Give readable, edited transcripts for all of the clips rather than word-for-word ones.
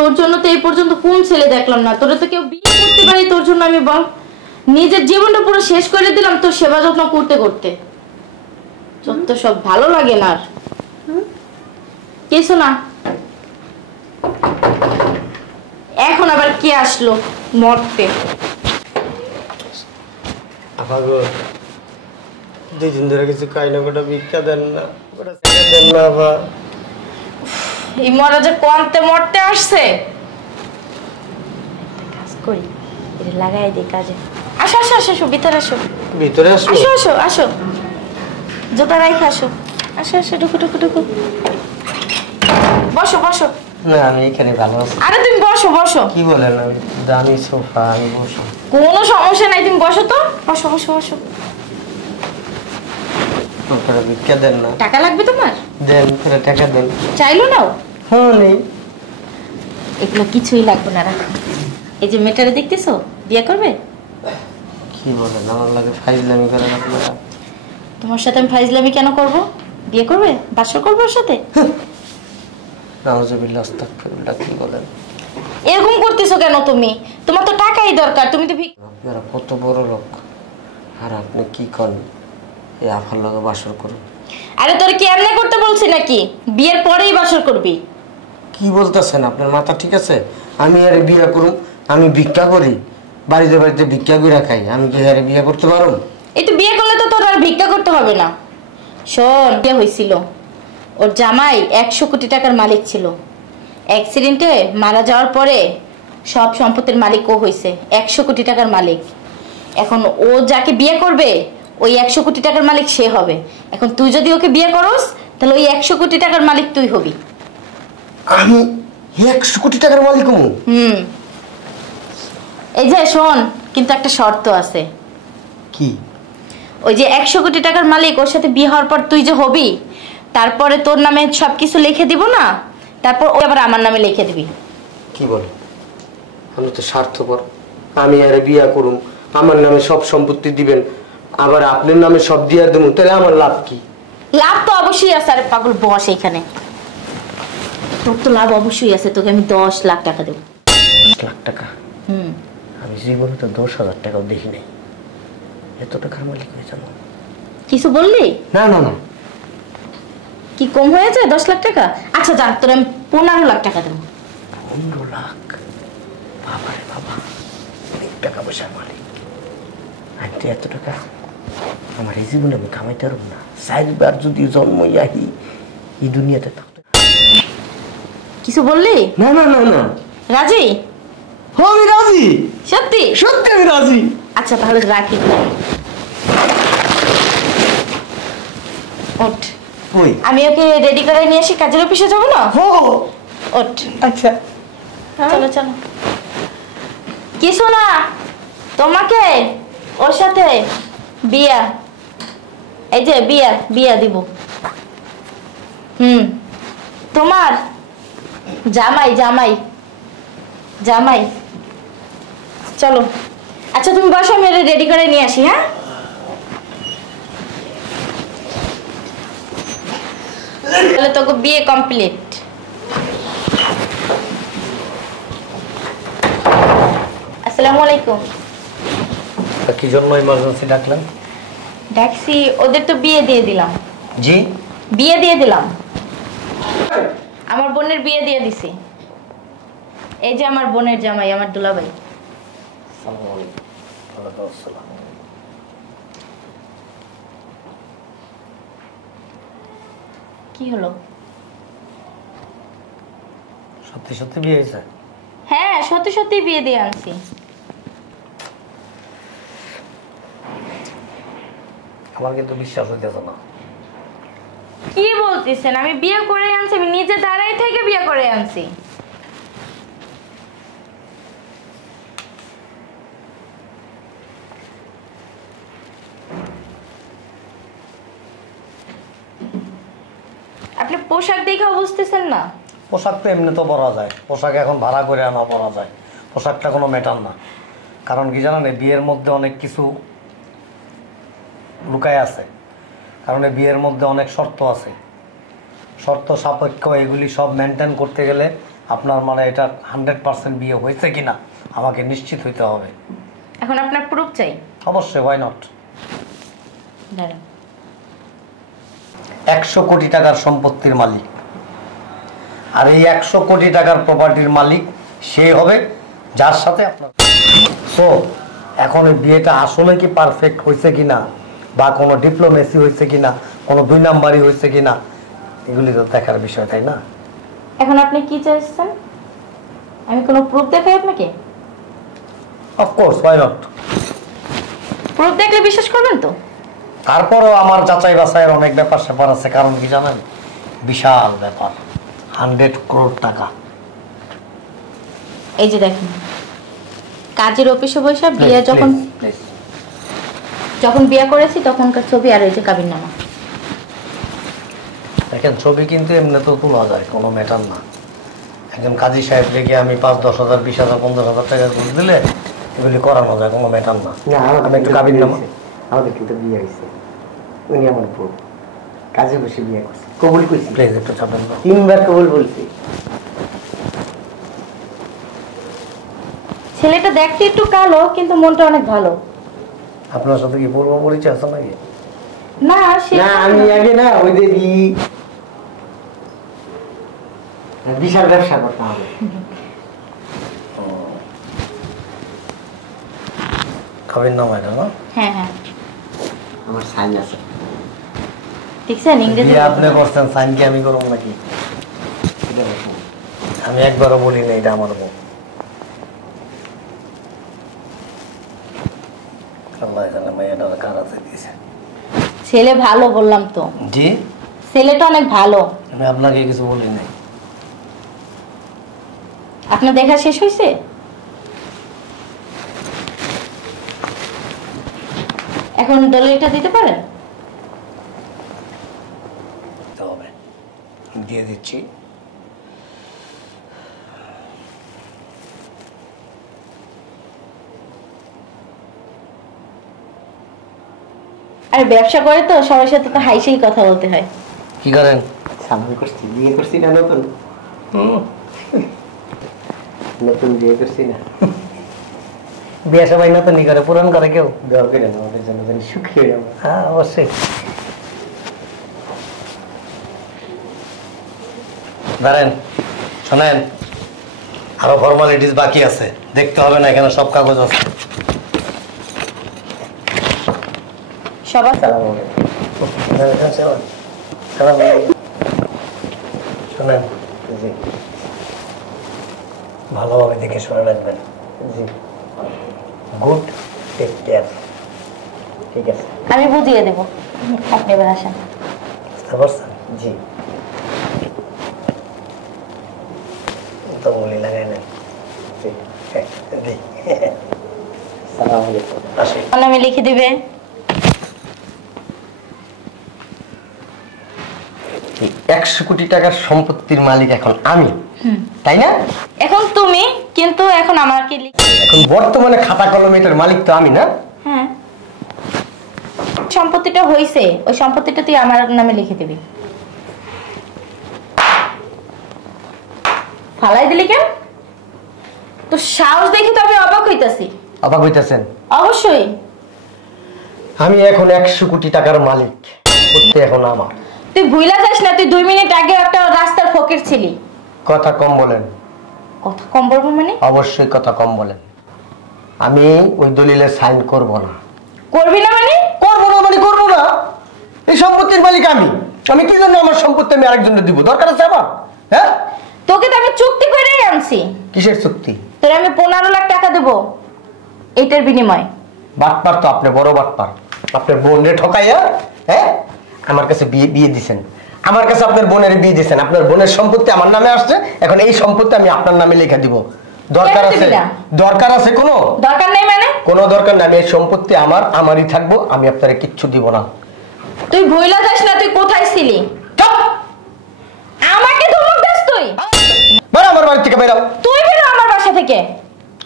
তোর জন্য তো এই পর্যন্ত কোন ছেলে দেখলাম না, তোরা তো কেউ বিয়ে করতে পারি তোর জন্য, আমি বল নিজের জীবনটা পুরো শেষ করে দিলাম তোর সেবা যত্ন করতে করতে। যত সব ভালো লাগে না আর কিছু না। এখন আবার কে আসলো মরতে? আপাগো 2 দিন ধরে কিছু খাই না, গোটা ভিক্ষা দেন না, গোটা ছেড়ে দেন না আপা। এই মরা যে কোনতে মরতে আসছে, কাজ করি এটা লাগাই দিই কাজে। আসো আসো আসো আসো, ভিতরে আসো, ভিতরে আসো আসো আসো আসো, জুতা রাইখা আসো, আসো আসো, ঢুকো ঢুকো ঢুকো, বসো বসো। না আমি এখানে ভালো আছি। আরে তুমি বসো বসো। কি বলেন, আমি দামি সোফা, আমি বসি। কোনো সমস্যা নাই, তুমি বসো তো, বসো বসো বসো। তোরা ভিক্ষা দেন না? টাকা লাগবে তোমার? দেন, তোরা টাকা দেন। চাইলো নাও? হ্যাঁ নেই, এগুলো কিছুই লাগবে না, রাখো। এই যে মেয়েটারে দেখতেছো, বিয়ে করবে? কি বলেন, আমার লাগে ফাইজলামি করেন আপনারা। তোমার সাথে আমি ফাইজলামি কেন করব? বিয়ে করবে, বাসর করবে ওর সাথে? নাউজুবিল্লাহ, আস্তাগফিরুল্লাহ, কি বলেন? এরকম করতেছো কেন তুমি? তোমার তো টাকাই দরকার, তুমি তো আপনারা কত বড় লোক, আর আপনি কি করেন এই আফার লগে বাসর করুন? আরে তোর কি এমনি করতে বলছি নাকি? বিয়ের পরেই বাসর করবি? কি বলতেছেন, আপনার মাথা ঠিক আছে? আমি আরে বিয়ে করুম? আমি ভিক্ষা করি, বাড়িতে বাড়িতে ভিক্ষা করে খাই, আমি কি আরে বিয়ে করতে পারুম? এই তো বিয়ে করলে তো তোর আর ভিক্ষা করতে হবে না। শোন, বিয়ে হয়েছিল, ওর জামাই 100 কোটি টাকার মালিক ছিল। অ্যাক্সিডেন্টে মারা যাওয়ার পরে সব সম্পত্তির মালিক ও হয়েছে, 100 কোটি টাকার মালিক। এখন ও যাকে বিয়ে করবে ওই 100 কোটি টাকার মালিক সে হবে। এখন তুই যদি ওকে বিয়ে করস তাহলে ওই 100 কোটি টাকার মালিক তুই হবি। আমি 100 কোটি টাকার মালিক হবো? এই যে শোন, কিন্তু একটা শর্ত আছে। কি? ওই যে 100 কোটি টাকার মালিক, ওর সাথে বিয়ে হওয়ার পর তুই যে হবি, তারপরে তোর নামে সবকিছু লিখে দিব না, তারপর ও আবার আমার নামে লিখে দিবি। কি বল, আমি তো স্বার্থপর। আমি আরে বিয়ে করুম, আমার নামে সব সম্পত্তি দিবেন, আবার আপনার নামে সব দিয়ে দেবো, তাহলে আমার লাভ কি? লাভ তো অবশ্যই আছে। আরে পাগল, বস এখানে। তোর তো লাভ অবশ্যই আছে, তোকে আমি 10 লাখ টাকা দেবো। 10 লাখ টাকা? আমি জীবনে তো 10,000 টাকাও দেখি নাই, এত টাকার মালিক হয়ে যাবো? কিছু বললি? না না না। কি কম হয়েছে 10 লাখ টাকা? আচ্ছা যাক, তোর আমি 15 লাখ টাকা দেবো। 15 লাখ? বাবা রে বাবা, অনেক টাকা পয়সার মালিক। আর এত টাকা আমার এই জীবনে আমি কামাইতে পারব না। 4 বার যদি জন্মই আহি এই দুনিয়াতে থাকতে। কিছু বললি? না না না না। রাজি? হ্যাঁ আমি রাজি। সত্যি? সত্যি আমি রাজি। আচ্ছা তাহলে রাখি। ওঠ। ওই আমি ওকে রেডি করে নিয়ে আসি, কাজের অফিসে যাবো না? হো। ওঠ। আচ্ছা চলো চলো। কিছু না, তোমাকে ওর সাথে বিয়া, এই যে বিয়া বিয়া দিব। তোমার জামাই জামাই জামাই। চলো। আচ্ছা তুমি বসো, আমি রেডি করে নিয়ে আসি। হ্যাঁ, তাহলে তোকে বিয়ে কমপ্লিট। আসসালামু আলাইকুম। কি জন্য ইমার্জেন্সি ডাকলেন? ডাকছি, ওদের তো বিয়ে দিয়ে দিলাম। জি? বিয়ে দিয়ে দিলাম, আমার বোনের বিয়ে দিয়ে দিছি। এই যে আমার বোনের জামাই, আমার দুলাভাই। কি হলো? সত্যি সত্যি বিয়ে হয়েছে? হ্যাঁ সত্যি সত্যি বিয়ে দিয়ে আনছি। আমার কিন্তু বিশ্বাস হইতেছে না। কি বলতেছেন? আমি বিয়ে করে আনছি, আমি নিজে দাঁড়াই থেকে বিয়ে করে আনছি। আপনি পোশাক দেখেও বুঝতেছেন না? পোশাক তো এমনি তো পরা যায়, পোশাক এখন ভাড়া করে আনা পরা যায়, পোশাকটা কোনো ম্যাটার না। কারণ কি জানেন, বিয়ের মধ্যে অনেক কিছু লুকায় আছে, কারণ এই বিয়ের মধ্যে অনেক শর্ত আছে, শর্ত সাপেক্ষ এগুলি সব মেনটেন করতে গেলে আপনার মানে এটা 100% বিয়ে হয়েছে কিনা আমাকে নিশ্চিত হইতে হবে। এখন আপনার প্রুফ চাই। অবশ্যই, ওয়াই নট। দাঁড়ান। 100 কোটি টাকার সম্পত্তির মালিক, আর এই 100 কোটি টাকার প্রপার্টির মালিক সে হবে যার সাথে আপনার। সো এখন এই বিয়েটা আসলে কি পারফেক্ট হয়েছে কিনা, বা কোনো ডিপ্লোমেসি হয়েছে কিনা, কোনো 2 নাম্বারই হয়েছে কিনা, এগুলি তো দেখার বিষয়, তাই না? এখন আপনি কি চাইছেন? আমি কোনো প্রুফ দেখাই আপনাকে? Of course, why not. প্রুফ দেখলে বিশ্বাস করবেন তো? তারপরও আমার যাচাই বাছাইয়ের অনেক ব্যাপার স্যাপার আছে। কারণ কি জানেন, বিশাল ব্যাপার, 100 করোড় টাকা। এই যে দেখেন, কাজের অফিসে বসে বিয়ে যখন বিয়ে করেছি তখনকার ছবি, আর এই যে কাবিননামা। দেখেন, ছবি কিন্তু এমনি তো তোলা যায়, কোনো ম্যাটার না। একজন কাজী সাহেব রেখে আমি 5-10 হাজার 20 হাজার 50 হাজার টাকা ঘুষ দিলে এগুলি করানো যায়, কোনো ম্যাটার না। আমি একটু কাবিননামা। আমাদের কিন্তু বিয়ে হয়েছে, উনি আমার বউ, কাজে বসে বিয়ে করছে, কবুল করছি। প্লিজ একটু চাপেন না। 3 বার কবুল বলছি। ছেলেটা দেখতে একটু কালো, কিন্তু মনটা অনেক ভালো। আপনার সাথে কি পূর্ব পরিচয় আছে নাকি? না, সে না, আমি আগে না ওই যে বিশাল ব্যবসা করতে হবে। কাবিননামা এটা না? হ্যাঁ হ্যাঁ, আমার সাইন আছে। ঠিক আছে। ইংরেজি বিয়ে আপনি করছেন, সাইন কি আমি করব নাকি? এটা দেখুন। আমি একবারও বলি না এটা আমার বউ। আল্লাহ জানে মেয়েটা কার হাতে দিয়েছে। ছেলে ভালো বললাম তো। জি, ছেলেটা অনেক ভালো। আমি আপনাকে কিছু বলি নাই। আপনার দেখা শেষ হয়েছে? এখন দলিলটা দিতে পারেন? হবে, দিয়ে দিচ্ছি। আর ব্যবসা করে তো সবার সাথে তো হাইসেই কথা বলতে হয়। কি করেন? সামনে করছি, বিয়ে করছি না নতুন। নতুন বিয়ে করছি না। বিয়ে সবাই নতুনই করে, পুরান করে কেউ? দোয়া করেন আমাদের জন্য, যেন সুখী হই আমরা। হ্যাঁ, অবশ্যই। দাঁড়েন, শোনেন, আরো ফর্মালিটিস বাকি আছে, দেখতে হবে না, এখানে সব কাগজ আছে। সবার শোনেন, জি ভালোভাবে দেখে শুনে রাখবেন। জি, গুড, টেক কেয়ার। ঠিক আছে। আমি বুঝিয়ে দেব, আপনি এবার আসেন। বুঝতে পারছেন? জি, তো বলি লাগাই নেন। জি। জি। সালাম আলাইকুম। আসি। আমার নামে লিখে দিবে। 100 কোটি টাকার সম্পত্তির মালিক এখন আমি, তাই না? এখন তুমি, কিন্তু এখন আমাকে এখন বর্তমানে খাতা কলমের মালিক তো আমি, না? হ্যাঁ, সম্পত্তিটা হইছে, ওই সম্পত্তিটা তুই আমার নামে লিখে দিবি। ফালাই দিলি কেন? তো সাহস দেখি তো আমি অবাক হইতাছি। অবাক হইতেছেন? অবশ্যই। আমি এখন 100 কোটি টাকার মালিক, করতে এখন আমার। তুই ভুইলা যাস না, তুই 2 মিনিট আগে একটা রাস্তার ফকির ছিলি। কথা কম বলেন। কথা কম বলবো মানে? অবশ্যই কথা কম বলেন। আমি ওই দলিলে সাইন করব না। করবি না মানে? করবো না মানে করবো না। এই সম্পত্তির মালিক আমি। আমি কি জন্য আমার সম্পত্তি আমি আরেকজনের দিব? দরকার আছে আমার? হ্যাঁ, তোকে তো আমি চুক্তি করেই আনছি। কিসের চুক্তি? তোর আমি 15 লাখ টাকা দেবো এইটার বিনিময়। বাটপার তো আপনি, বড় বাটপার। আপনার বোনরে ঠকাইয়া, হ্যাঁ, আমার কাছে বিয়ে দিছেন। আমার কাছে আপনার বোনের বিয়ে দিছেন। আপনার বোনের সম্পত্তি আমার নামে আসছে, এখন এই সম্পত্তি আমি আপনার নামে লিখে দিব। দরকার কেন আছে? দিবি না? দরকার আছে কোনো? দরকার নেই মানে? কোনো দরকার নাই। এই সম্পত্তি আমারই থাকবো, আমি আপনারে কিচ্ছু দিব না। তুই ভুইলা যাস না, তুই কোথায় ছিলি? আমাকে ধমক দিস তুই? বেরো আমার বাড়ি থেকে, বেরাও। তুই বেরো আমার বাসা থেকে।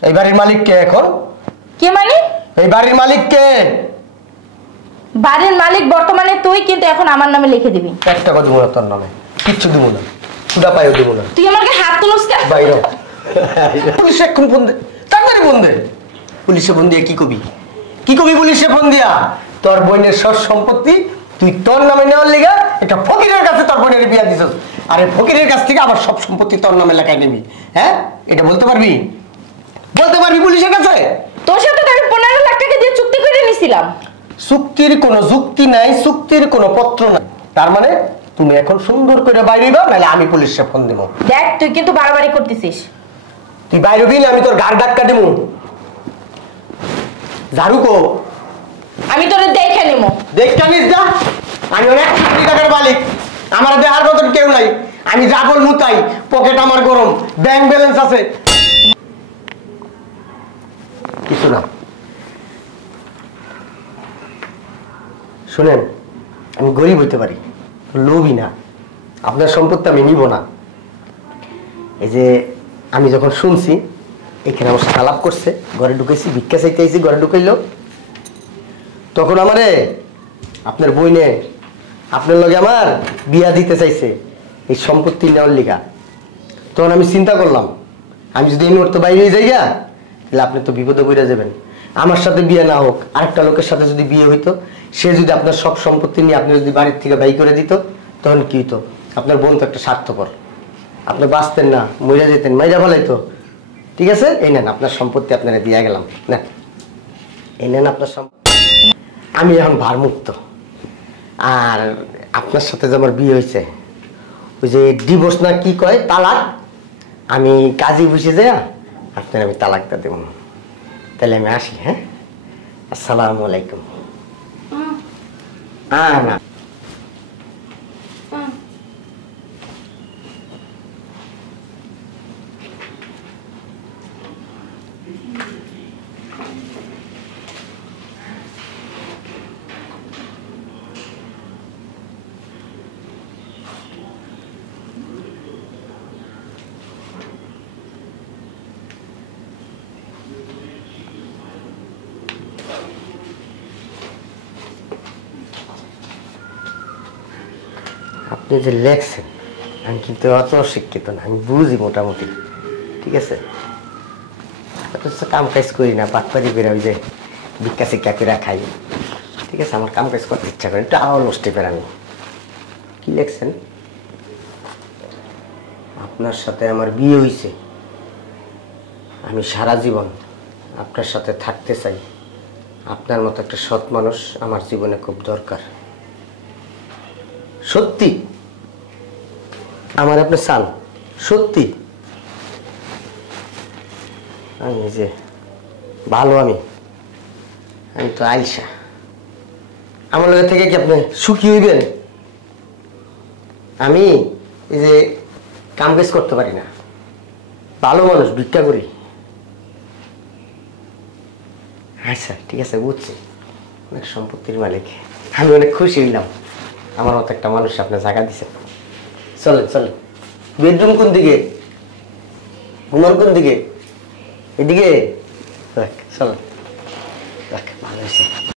এই বাড়ির মালিক কে এখন? কে মানে? এই বাড়ির মালিক কে? বাড়ির মালিক বর্তমানে তুই, কিন্তু এখন আমার নামে লিখে দিবি। 1 টাকা দিব না তোর নামে, কিচ্ছু দিব না। সুদা পাইও দেবো না। তুই আমাকে হাত তুলস কেন? বাইরে পুলিশে এখন ফোন দে, তাড়াতাড়ি ফোন দে। পুলিশে ফোন দিয়ে কি কবি? কি কবি পুলিশে ফোন দিয়া? তোর বোনের সব সম্পত্তি তুই তোর নামে নেওয়ার লিগা একটা ফকিরের কাছে তোর বোনের বিয়া দিছস, আর এই ফকিরের কাছ থেকে আবার সব সম্পত্তি তোর নামে লেখায় নিবি। হ্যাঁ, এটা বলতে পারবি? বলতে পারবি পুলিশের কাছে? তোর সাথে তো আমি 15 লাখ টাকা দিয়ে চুক্তি করে নিছিলাম। চুক্তির কোনো যুক্তি নাই, চুক্তির কোনো পত্র নাই। তার মানে তুমি এখন সুন্দর করে বাইরে যাও, নাহলে আমি পুলিশে ফোন দিব। দেখ তুই কিন্তু বাড়াবাড়ি করতেছিস। তুই বাইরে হবি না, আমি তোর গাড় ধাক্কা দিব। ঝাড়ু কো? আমি তোরে দেখে নেবো। দেখতে নিস যা, আমি অনেক কোটি টাকার মালিক, আমার দেহার মতন কেউ নাই। আমি যা বলবো তাই, পকেট আমার গরম, ব্যাংক ব্যালেন্স আছে। কিছু না। শুনেন, আমি গরিব হইতে পারি, লোভী না। আপনার সম্পত্তি আমি নিব না। এই যে আমি যখন শুনছি এখানে আমার সাথে আলাপ করছে, ঘরে ঢুকেছি, ভিক্ষা চাইতে আইছি, ঘরে ঢুকাইলো, তখন আমারে আপনার বইনে আপনার লগে আমার বিয়া দিতে চাইছে এই সম্পত্তি নেওয়ার লিগা। তখন আমি চিন্তা করলাম, আমি যদি এই মুহূর্তে বাইরে যাই গা, তাহলে আপনি তো বিপদে পড়ে যাবেন। আমার সাথে বিয়ে না হোক, আরেকটা লোকের সাথে যদি বিয়ে হইতো, সে যদি আপনার সব সম্পত্তি নিয়ে আপনি যদি বাড়ির থেকে বাই করে দিত, তখন কি হইতো? আপনার বোন তো একটা স্বার্থপর, আপনি বাঁচতেন না, মরে যেতেন, মাইরা ফেলাইতো। ঠিক আছে, এই নেন আপনার সম্পত্তি, আপনারা দিয়ে গেলাম, না এই নেন আপনার সম্পত্তি। আমি এখন ভারমুক্ত। আর আপনার সাথে যে আমার বিয়ে হয়েছে, ওই যে ডিভোর্স না কি কয়, তালাক, আমি কাজে বসে যাই, আপনার আমি তালাকটা দেব। তাহলে আমি আসি। হ্যাঁ, আসসালামু আলাইকুম। না আপনি যে লেখছেন, আমি কিন্তু অত শিক্ষিত না, আমি বুঝি মোটামুটি। ঠিক আছে, কাম কাজ করি না, বাটপারি করে ওই যে ভিক্ষা শিক্ষা করে খাই। ঠিক আছে, আমার কাম কাজ করতে ইচ্ছা করে, একটু আওয়াজ নষ্ট করে। আমি কি লেখছেন? আপনার সাথে আমার বিয়ে হয়েছে, আমি সারা জীবন আপনার সাথে থাকতে চাই। আপনার মতো একটা সৎ মানুষ আমার জীবনে খুব দরকার। সত্যি আমার আপনি চান? সত্যি? আমি যে ভালো, আমি তো আইসা, আমার লোকের থেকে কি আপনি সুখী হইবেন? আমি এই যে কাম কাজ করতে পারি না, ভালো মানুষ, ভিক্ষা করি। আচ্ছা ঠিক আছে, বুঝছি, অনেক সম্পত্তির মালিক, আমি অনেক খুশি হইলাম। আমার মতো একটা মানুষ আপনার জায়গা দিচ্ছেন। চলেন চলেন। বেডরুম কোন দিকে? ঘুমার কোন দিকে? এদিকে? চলেন।